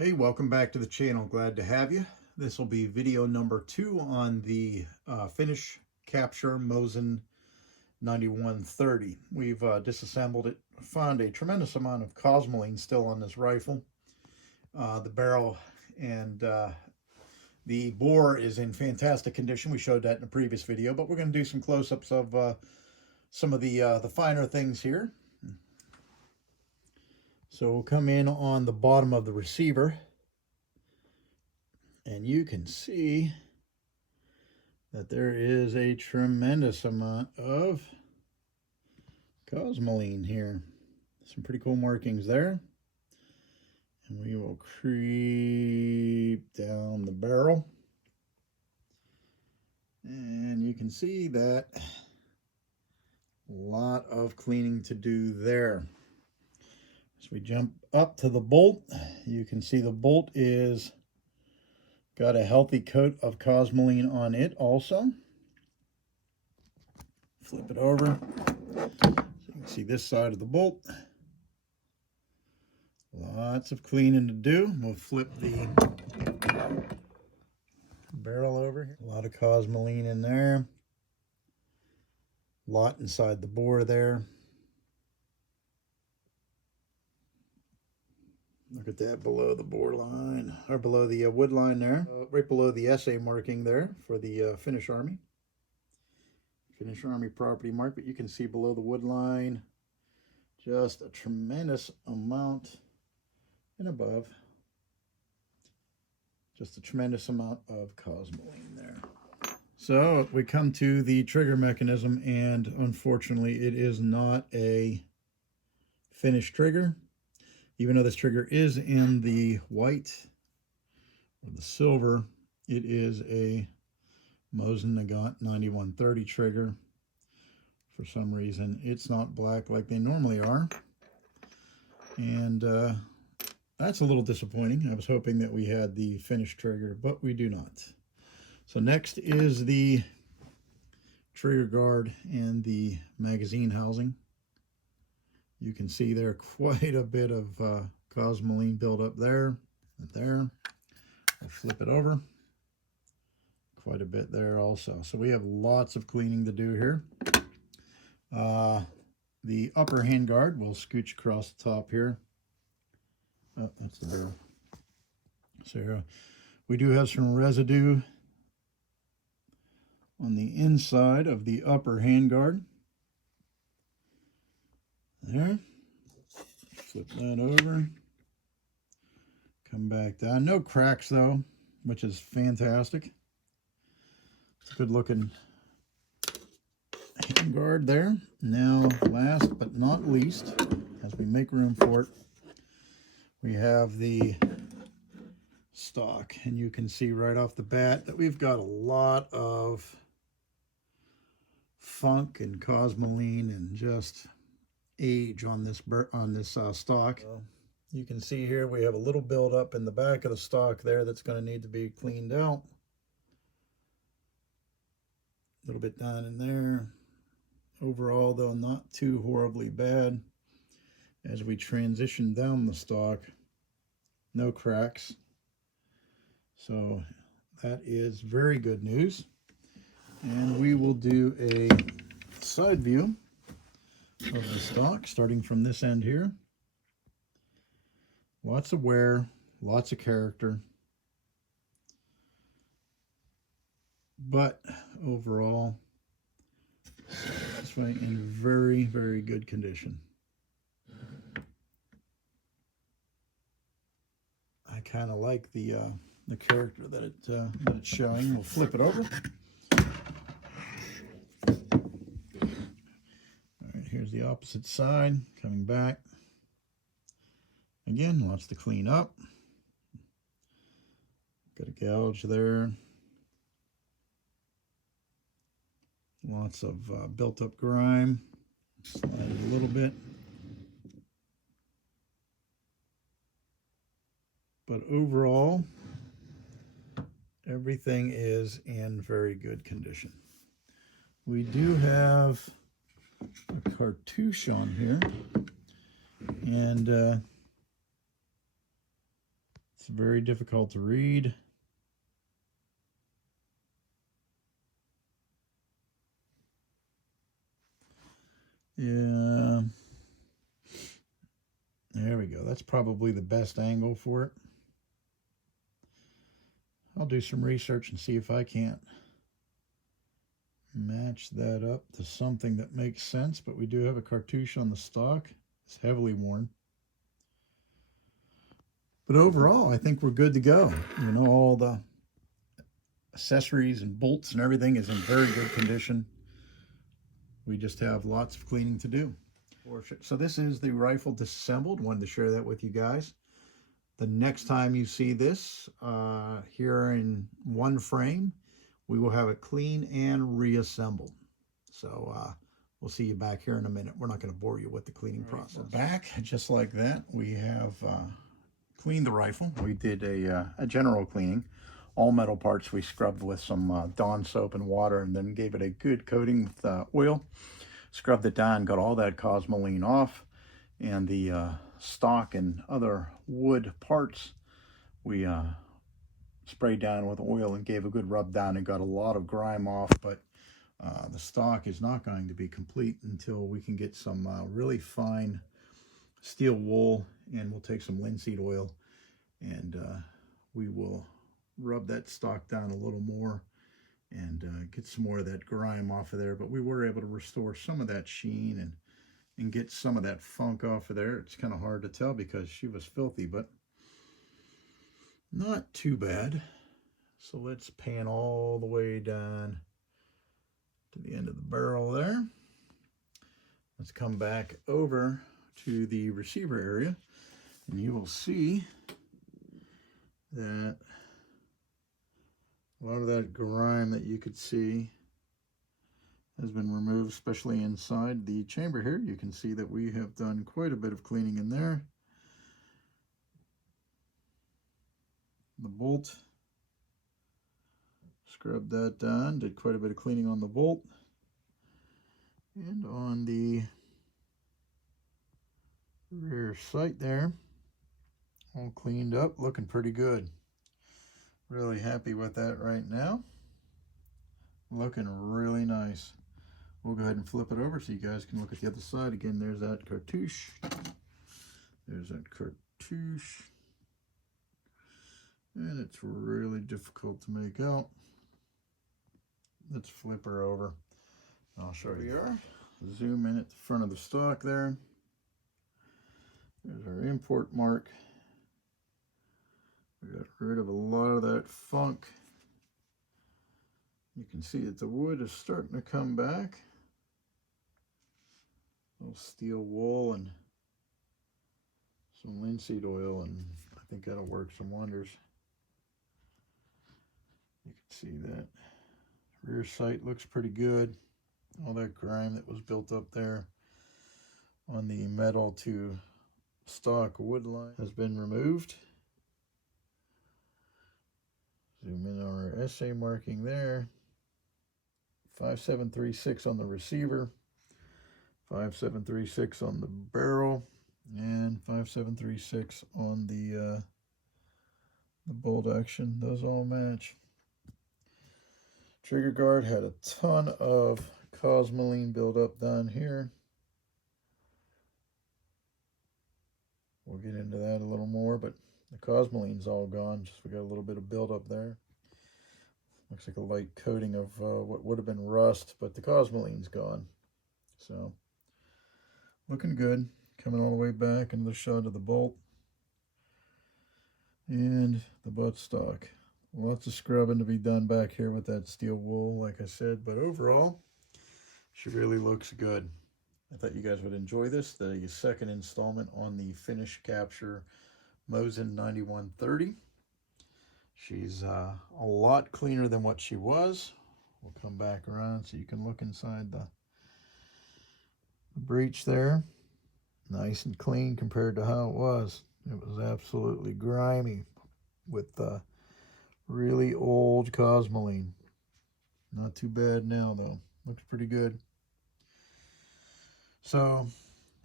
Hey, welcome back to the channel. Glad to have you. This will be video number 2 on the finish capture mosin 9130. We've disassembled it, found a tremendous amount of cosmoline still on this rifle. The barrel and the bore is in fantastic condition. We showed that in a previous video, but we're going to do some close-ups of some of the finer things here. So we'll come in on the bottom of the receiver, and you can see that there is a tremendous amount of cosmoline here. Some pretty cool markings there. And we will creep down the barrel. And you can see that a lot of cleaning to do there. As we jump up to the bolt, you can see the bolt is got a healthy coat of cosmoline on it also. Flip it over so you can see this side of the bolt. Lots of cleaning to do. We'll flip the barrel over here. A lot of cosmoline in there. A lot inside the bore there. Look at that below the bore line, or below the wood line there. Right below the SA marking there for the Finnish Army. Finnish Army property mark, but you can see below the wood line just a tremendous amount, and above just a tremendous amount of cosmoline there. So we come to the trigger mechanism, and unfortunately it is not a finished trigger. Even though this trigger is in the white or the silver, it is a mosin 9130 trigger. For some reason, it's not black like they normally are. And that's a little disappointing. I was hoping that we had the finished trigger, but we do not. So next is the trigger guard and the magazine housing. You can see there quite a bit of cosmoline buildup there and there. I'll flip it over. Quite a bit there also. So we have lots of cleaning to do here. The upper handguard will scooch across the top here. Oh, that's the barrel. So we do have some residue on the inside of the upper handguard. There. Flip that over. Come back down. No cracks though, which is fantastic. It's a good looking handguard there. Now, last but not least, as we make room for it, we have the stock. And you can see right off the bat that we've got a lot of funk and cosmoline and just age on this stock. You can see here we have a little buildup in the back of the stock there that's going to need to be cleaned out. A little bit down in there. Overall, though, not too horribly bad. As we transition down the stock, no cracks. So that is very good news. And we will do a side view of the stock, starting from this end here. Lots of wear, lots of character, but overall, this way in very, very good condition. I kind of like the character that it's showing. We'll flip it over. Here's the opposite side, coming back. Again, lots to clean up. Got a gouge there. Lots of built up grime. Slide it a little bit. But overall, everything is in very good condition. We do have a cartouche on here, and It's very difficult to read. Yeah. There we go. That's probably the best angle for it. I'll do some research and see if I can't match that up to something that makes sense, but we do have a cartouche on the stock. It's heavily worn. But overall, I think we're good to go. You know, all the accessories and bolts and everything is in very good condition. We just have lots of cleaning to do. So this is the rifle disassembled. Wanted to share that with you guys. The next time you see this here in one frame, we will have it clean and reassembled. So we'll see you back here in a minute. We're not going to bore you with the cleaning process. We're back just like that. We have cleaned the rifle. We did a general cleaning. All metal parts we scrubbed with some Dawn soap and water, and then gave it a good coating with oil. Scrubbed it down, got all that cosmoline off, and the stock and other wood parts we sprayed down with oil and gave a good rub down and got a lot of grime off. But the stock is not going to be complete until we can get some really fine steel wool, and we'll take some linseed oil and we will rub that stock down a little more and get some more of that grime off of there. But we were able to restore some of that sheen and get some of that funk off of there. It's kind of hard to tell because she was filthy, but not too bad. So let's pan all the way down to the end of the barrel there. Let's come back over to the receiver area, and you will see that a lot of that grime that you could see has been removed, especially inside the chamber here. You can see that we have done quite a bit of cleaning in there. The bolt, scrubbed that down, did quite a bit of cleaning on the bolt. And on the rear sight there, all cleaned up, looking pretty good. Really happy with that right now. Looking really nice. We'll go ahead and flip it over so you guys can look at the other side. Again, there's that cartouche. There's that cartouche. And it's really difficult to make out. Let's flip her over. I'll show you. Here we are. Zoom in at the front of the stock there. There's our import mark. We got rid of a lot of that funk. You can see that the wood is starting to come back. A little steel wool and some linseed oil, and I think that'll work some wonders. You can see that rear sight looks pretty good. All that grime that was built up there on the metal to stock wood line has been removed. Zoom in on our SA marking there. 5736 on the receiver, 5736 on the barrel, and 5736 on the bolt action. Those all match. Trigger guard had a ton of cosmoline buildup down here. We'll get into that a little more, but the cosmoline's all gone. Just we got a little bit of buildup there. Looks like a light coating of what would have been rust, but the cosmoline's gone. So, looking good. Coming all the way back into the shot of the bolt. And the buttstock. Lots of scrubbing to be done back here with that steel wool, like I said. But overall, she really looks good. I thought you guys would enjoy this. The second installment on the Finish Capture Mosin 9130. She's a lot cleaner than what she was. We'll come back around so you can look inside the breech there. Nice and clean compared to how it was. It was absolutely grimy with really old cosmoline. Not too bad now though. Looks pretty good. So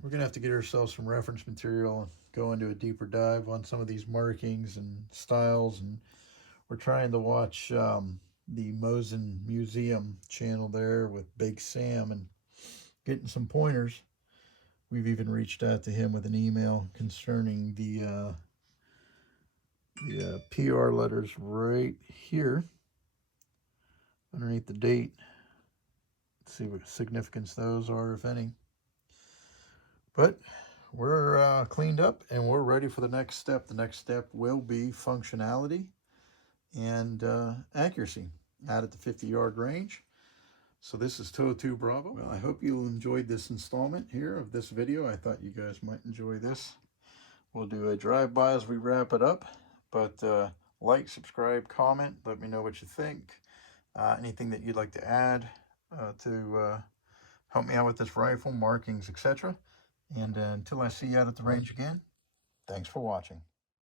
we're gonna have to get ourselves some reference material go into a deeper dive on some of these markings and styles, and we're trying to watch the Mosin Museum channel there with Big Sam and getting some pointers. We've even reached out to him with an email concerning the PR letters right here underneath the date. Let's see what significance those are, if any. But we're cleaned up and we're ready for the next step. The next step will be functionality and accuracy out at the 50-yard range. So this is Toto Bravo. Well, I hope you enjoyed this installment here of this video. I thought you guys might enjoy this. We'll do a drive-by as we wrap it up. But like, subscribe, comment, let me know what you think. Anything that you'd like to add to help me out with this rifle, markings, etc. And until I see you out at the range again, thanks for watching.